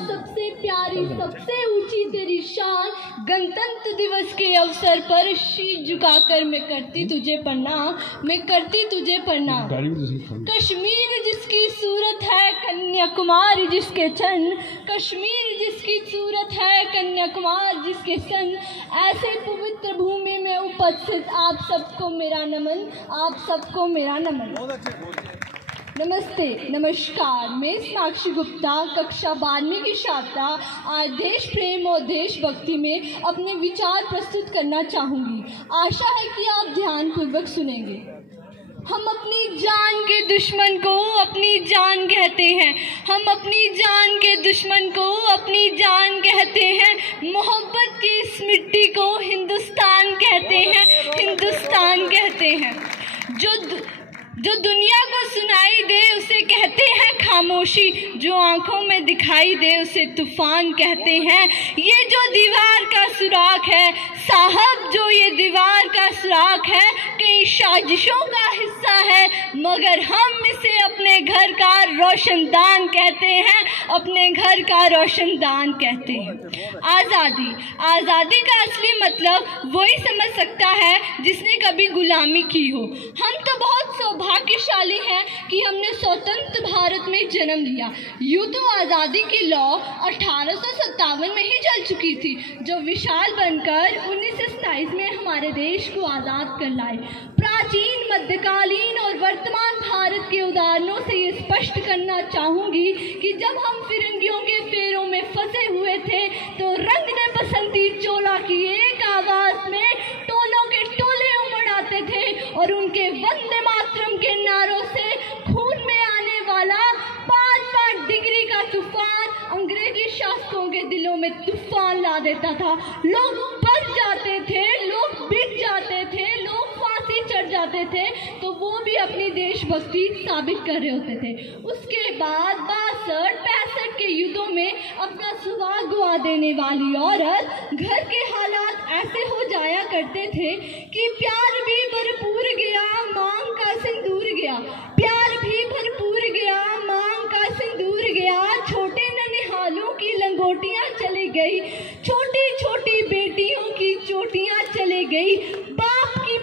सबसे प्यारी सबसे ऊंची तेरी शान, गणतंत्र दिवस के अवसर पर शीश झुकाकर मैं करती तुझे प्रणाम, मैं करती तुझे प्रणाम। कश्मीर जिसकी सूरत है कन्याकुमारी जिसके सन, कश्मीर जिसकी सूरत है कन्याकुमारी जिसके सन, ऐसे पवित्र भूमि में उपस्थित आप सबको मेरा नमन, आप सबको मेरा नमन। नमस्ते, नमस्कार। मैं साक्षी गुप्ता कक्षा 12वीं की छात्रा आज देश प्रेम और देशभक्ति में अपने विचार प्रस्तुत करना चाहूँगी। आशा है कि आप ध्यानपूर्वक सुनेंगे। हम अपनी जान के दुश्मन को अपनी जान कहते हैं, हम अपनी जान के दुश्मन को अपनी जान कहते हैं, मोहब्बत की इस मिट्टी को हिंदुस्तान कहते हैं, हिंदुस्तान कहते हैं। जो दुनिया को सुनाई दे उसे कहते हैं खामोशी, जो आंखों में दिखाई दे उसे तूफान कहते हैं। ये जो दीवार का सुराख है साहब, जो ये दीवार का सुराख है कई साजिशों का हिस्सा है, मगर हम इसे अपने घर का रोशनदान कहते हैं, अपने घर का रोशनदान कहते हैं। आज़ादी, आज़ादी का असली मतलब वही समझ सकता है जिसने कभी गुलामी की हो। हम तो बहुत सौभाग्यशाली हैं कि हमने स्वतंत्र भारत में जन्म लिया। यूँ तो आज़ादी की लौ 1857 में ही चल चुकी थी, जो विशाल बनकर 1927 में हमारे देश को आज़ाद कर लाई। प्राचीन, मध्यकालीन और वर्तमान भारत के उदाहरणों से ये स्पष्ट करना चाहूँगी कि जब हम फिरंगियों के फेरों में फंसे हुए थे तो रंग ने बसंती चोला की एक आवाज़ में टोलों के टोले उमड़ आते थे और उनके वंदे मातरम के नारों से खून में आने वाला 5-5 डिग्री का तूफान अंग्रेजी शासकों के दिलों में तूफान ला देता था। लोग मर जाते थे, लोग बिक जाते थे, लोग फांसी चढ़ जाते थे, तो वो भी अपनी देशभक्ति साबित कर रहे होते थे। उसके बाद 62-65 के युद्धों में अपना सुहाग गवा देने वाली औरत, घर के हालात ऐसे हो जाया करते थे कि प्यार भी भरपूर गया, मांग का सिंदूर गया, प्यार भी भरपूर गया, मांग का सिंदूर गया, छोटे ननिहालों की लंगोटियां चली गई, छोटी छोटी बेटियों की चोटियां चली गई, बाप की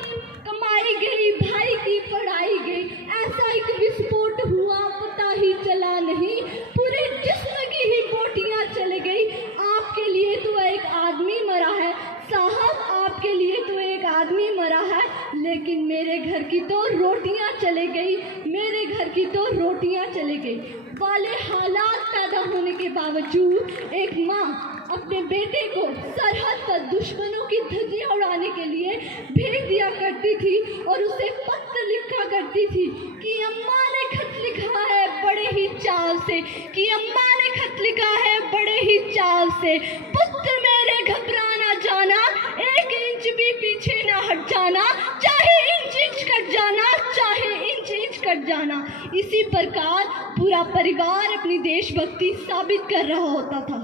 कमाई गई, भाई की पढ़ाई गई, ऐसा एक विस्फोट हुआ पता ही चला नहीं, पूरे जिस्म की ही बोटियां चली गई। आपके लिए तो एक आदमी मरा है साहब, आपके लिए तो एक आदमी मरा है, लेकिन मेरे घर की तो रोटियां चले गई, मेरे घर की तो रोटियां चले गई वाले हालात पैदा होने के बावजूद एक माँ अपने बेटे को सरहद पर दुश्मनों की धज्जियां उड़ाने के लिए भेज दिया करती थी और उसे पत्र लिखा करती थी कि अम्मा ने खत लिखा है बड़े ही चाव से, कि अम्मा ने खत लिखा है बड़े ही चाव से, पुत्र मेरे घबरा ना जाना, 1 इंच भी पीछे ना हट जाना, चाहे इंच कट जाना, चाहे इंच कट जाना। इसी प्रकार पूरा परिवार अपनी देशभक्ति साबित कर रहा होता था।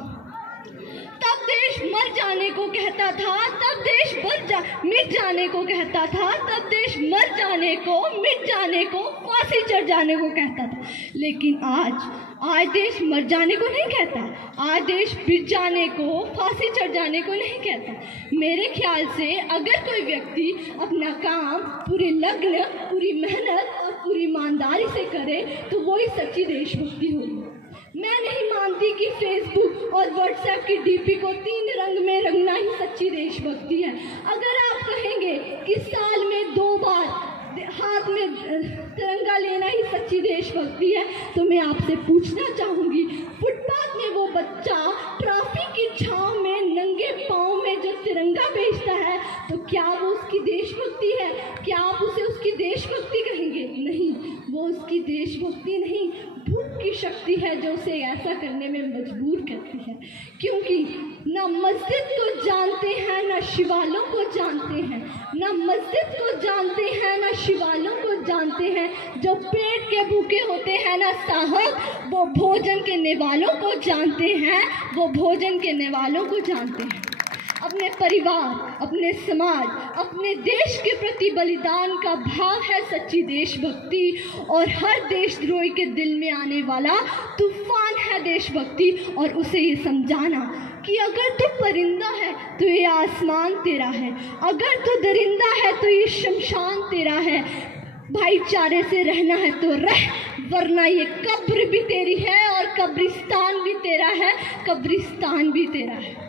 तब देश मर जाने को कहता था, तब देश मिट जाने को कहता था, तब देश मर जाने को, मिट जाने को, फांसी चढ़ जाने को कहता था। लेकिन आज देश मर जाने को नहीं कहता, आज देश मिट जाने को, फांसी चढ़ जाने को नहीं कहता। मेरे ख्याल से अगर कोई व्यक्ति अपना काम पूरे लगन, पूरी मेहनत और पूरी ईमानदारी से करे तो वही सच्ची देशभक्ति होगी। मैं नहीं मानती कि फेसबुक और व्हाट्सएप की डीपी को 3 रंग में रंगना ही सच्ची देशभक्ति है। अगर आप कहेंगे कि साल में 2 बार हाथ में तिरंगा लेना ही सच्ची देशभक्ति है, तो मैं आपसे पूछना चाहूँगी, फुटपाथ में वो बच्चा ट्रैफिक की छांव में नंगे पाँव में जो तिरंगा बेचता है, तो क्या वो उसकी देशभक्ति है? क्या आप उसे उसकी देशभक्ति कहेंगे? नहीं, वो उसकी देशभक्ति नहीं, भूख की शक्ति है जो उसे ऐसा करने में मजबूर करती है। क्योंकि न मस्जिद को जानते हैं, न शिवालों को जानते हैं, न मस्जिद को जानते हैं, न शिवालों को जानते हैं, जो पेट के भूखे होते हैं ना साहब, वो भोजन के निवालों को जानते हैं, वो भोजन के निवालों को जानते हैं। अपने परिवार, अपने समाज, अपने देश के प्रति बलिदान का भाव है सच्ची देशभक्ति। और हर देशद्रोही के दिल में आने वाला तूफान है देशभक्ति। और उसे ये समझाना कि अगर तू परिंदा है तो ये आसमान तेरा है, अगर तू दरिंदा है तो ये शमशान तेरा है। भाईचारे से रहना है तो रह, वरना ये कब्र भी तेरी है और कब्रिस्तान भी तेरा है, कब्रिस्तान भी तेरा है।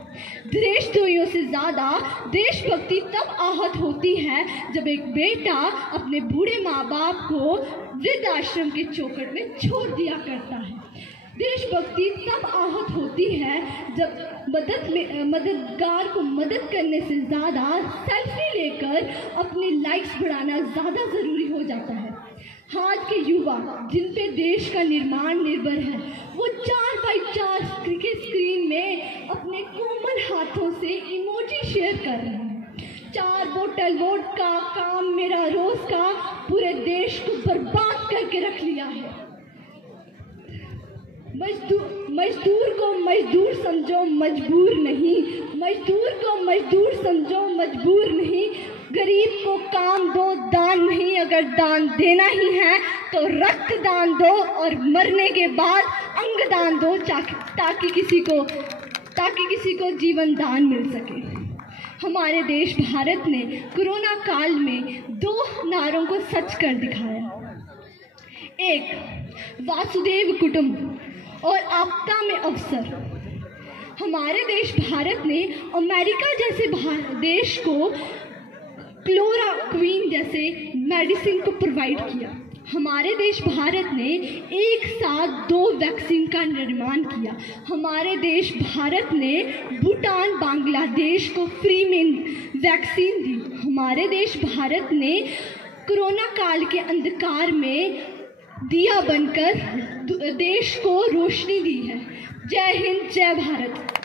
देशद्रोहियों से ज़्यादा देशभक्ति तब आहत होती है जब एक बेटा अपने बूढ़े माँ बाप को वृद्धाश्रम के चौखट में छोड़ दिया करता है। देशभक्ति तब आहत होती है जब मददगार को मदद करने से ज़्यादा सेल्फी लेकर अपनी लाइक्स बढ़ाना ज़्यादा ज़रूरी हो जाता है। आज के युवा जिन पे देश का निर्माण निर्भर है, वो 4x4 के स्क्रीन में अपने कोमल हाथों से इमोजी शेयर कर रहे हैं। 4 बोतल वोट का काम मेरा रोज का पूरे देश को बर्बाद करके रख लिया है। मजदूर को मजदूर समझो, मजबूर नहीं। मजदूर को मजदूर समझो, मजबूर नहीं। गरीब को काम दो, दान नहीं। अगर दान देना ही है तो रक्त दान दो और मरने के बाद अंग दान दो, ताकि किसी को जीवन दान मिल सके। हमारे देश भारत ने कोरोना काल में 2 नारों को सच कर दिखाया। एक, वासुदेव कुटुंब और आपदा में अवसर। हमारे देश भारत ने अमेरिका जैसे देश को क्लोरोक्विन जैसे मेडिसिन को प्रोवाइड किया। हमारे देश भारत ने एक साथ 2 वैक्सीन का निर्माण किया। हमारे देश भारत ने भूटान, बांग्लादेश को फ्री में वैक्सीन दी। हमारे देश भारत ने कोरोना काल के अंधकार में दिया बनकर देश को रोशनी दी है। जय हिंद, जय भारत।